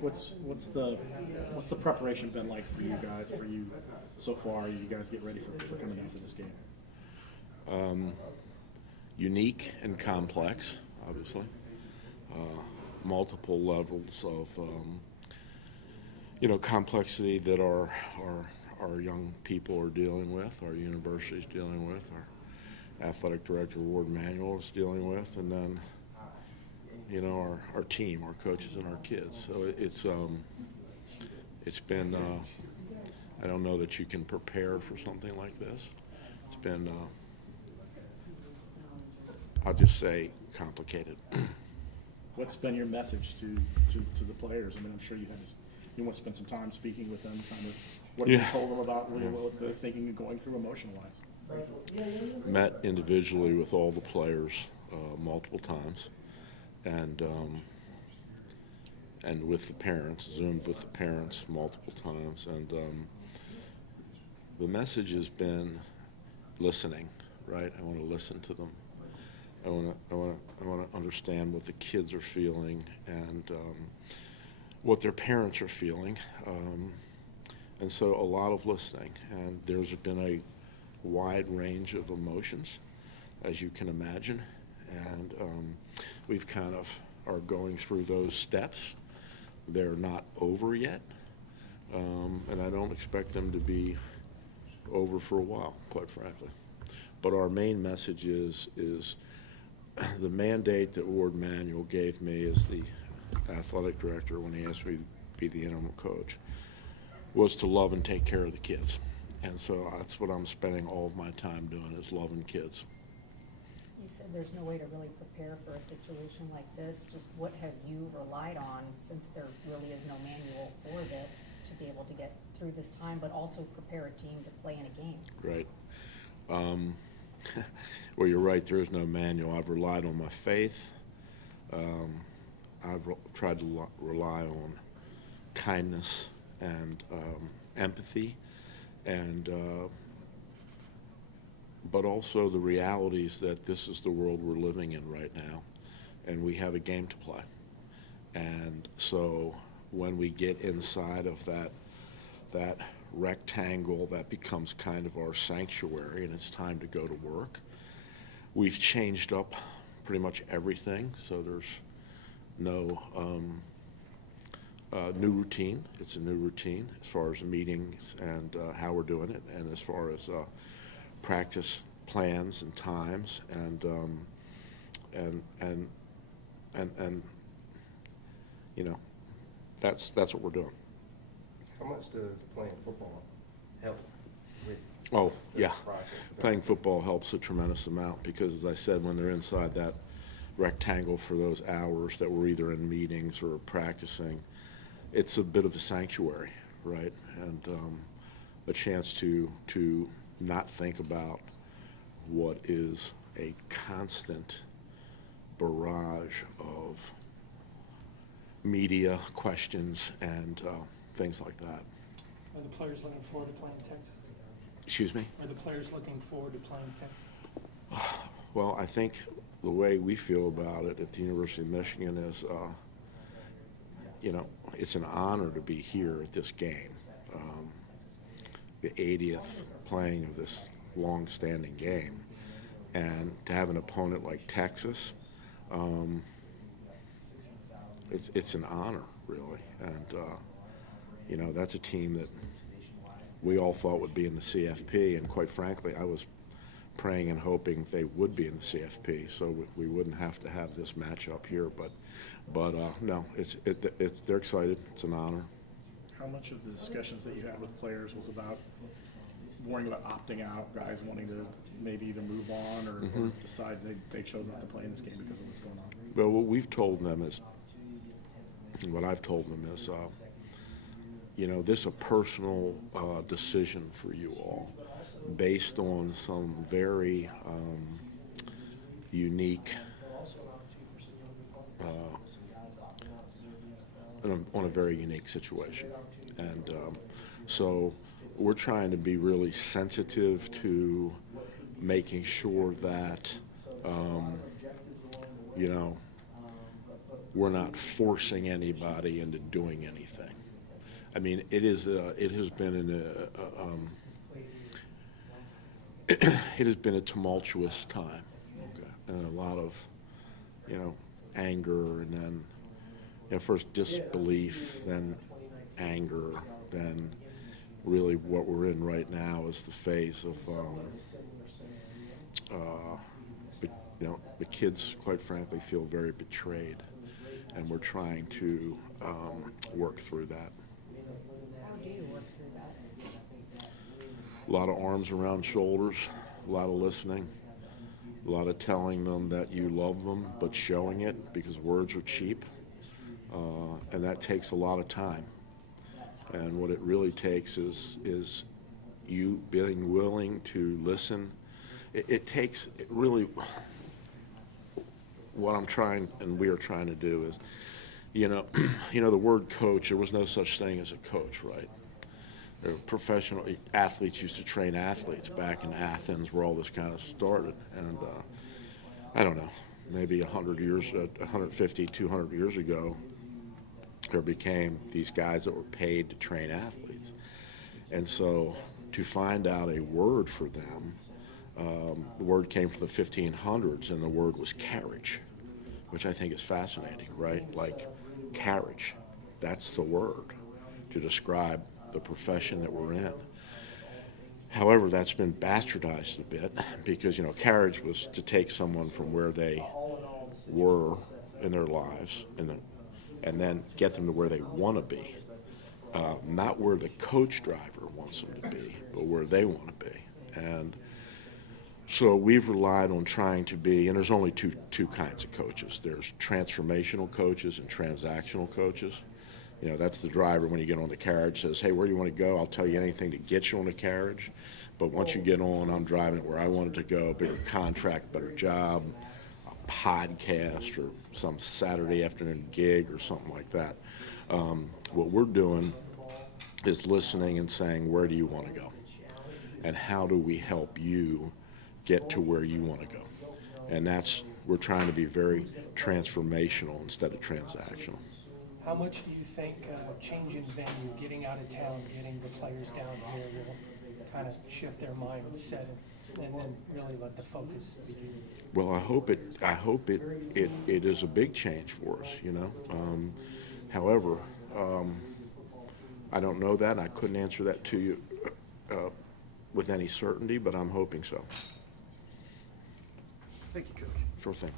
Coach, what's the preparation been like for you guys, for you so far? You guys get ready for coming into this game? Unique and complex, obviously. Multiple levels of complexity that our young people are dealing with, our university's dealing with, our athletic director Ward Manuel is dealing with, and then our team, our coaches, and our kids. So it's been I don't know that you can prepare for something like this. It's been I'll just say complicated. What's been your message to the players? I mean, I'm sure you want to spend some time speaking with them, kind of what you told them about what they're thinking and going through emotional-wise. Met individually with all the players multiple times, and with the parents, Zoomed with the parents multiple times, and the message has been listening. Right, I want to listen to them. I want to understand what the kids are feeling and what their parents are feeling, and so a lot of listening. And there's been a wide range of emotions, as you can imagine, and we've kind of are going through those steps. They're not over yet, and I don't expect them to be over for a while, quite frankly. But our main message is the mandate that Ward Manuel gave me as the athletic director when he asked me to be the interim coach was to love and take care of the kids. And so that's what I'm spending all of my time doing, is loving kids. You said there's no way to really prepare for a situation like this. Just what have you relied on, since there really is no manual for this, to be able to get through this time, but also prepare a team to play in a game? Right. Well, you're right, there is no manual. I've relied on my faith. I've tried to rely on kindness and empathy, and but also the realities that this is the world we're living in right now, and we have a game to play. And so when we get inside of that rectangle that becomes kind of our sanctuary and it's time to go to work, we've changed up pretty much everything, so there's no new routine. It's a new routine as far as meetings and how we're doing it, and as far as practice plans and times, and that's what we're doing. How much does playing football help with the process? Playing Of football helps a tremendous amount because, as I said, when they're inside that rectangle for those hours that we're either in meetings or practicing, it's a bit of a sanctuary, right? And a chance to not think about what is a constant barrage of media questions and things like that. Are the players looking forward to playing Texas? Excuse me? Are the players looking forward to playing Texas? Well, I think the way we feel about it at the University of Michigan is, it's an honor to be here at this game, the 80th playing of this long-standing game, and to have an opponent like Texas, it's an honor, really, and that's a team that we all thought would be in the CFP, and quite frankly, I was praying and hoping they would be in the CFP, so we wouldn't have to have this matchup here. But no, they're excited. It's an honor. How much of the discussions that you had with players was about worrying about opting out, guys wanting to maybe either move on or decide they chose not to play in this game because of what's going on? Well, what we've told them is, what I've told them is, this is a personal decision for you all, based on some very unique, on a very unique situation. And so we're trying to be really sensitive to making sure that, we're not forcing anybody into doing anything. I mean, it has been it has been a tumultuous time, okay, and a lot of, anger, and then, first disbelief, then anger, then really what we're in right now is the phase of, the kids, quite frankly, feel very betrayed, and we're trying to work through that. How do you work through that? A lot of arms around shoulders, a lot of listening, a lot of telling them that you love them, but showing it, because words are cheap, and that takes a lot of time. And what it really takes is you being willing to listen. It takes really, what I'm trying and we are trying to do is, the word coach, there was no such thing as a coach, right? Professional athletes used to train athletes back in Athens, where all this kind of started. And I don't know, maybe 100 years, 150, 200 years ago, there became these guys that were paid to train athletes. And so to find out a word for them, the word came from the 1500s, and the word was carriage, which I think is fascinating, right? Like carriage, that's the word to describe the profession that we're in. However, that's been bastardized a bit because, carriage was to take someone from where they were in their lives and then get them to where they want to be. Not where the coach driver wants them to be, but where they want to be. And so we've relied on trying to be, and there's only two kinds of coaches. There's transformational coaches and transactional coaches. That's the driver when you get on the carriage says, hey, where do you want to go? I'll tell you anything to get you on the carriage. But once you get on, I'm driving it where I wanted to go, bigger contract, better job, a podcast, or some Saturday afternoon gig or something like that. What we're doing is listening and saying, where do you want to go? And how do we help you get to where you want to go? And we're trying to be very transformational instead of transactional. How much do you think changing venue, getting out of town, getting the players down here will kind of shift their mindset and then really let the focus begin? Well, I hope it is a big change for us, However, I don't know that. I couldn't answer that to you with any certainty, but I'm hoping so. Thank you, Coach. Sure thing.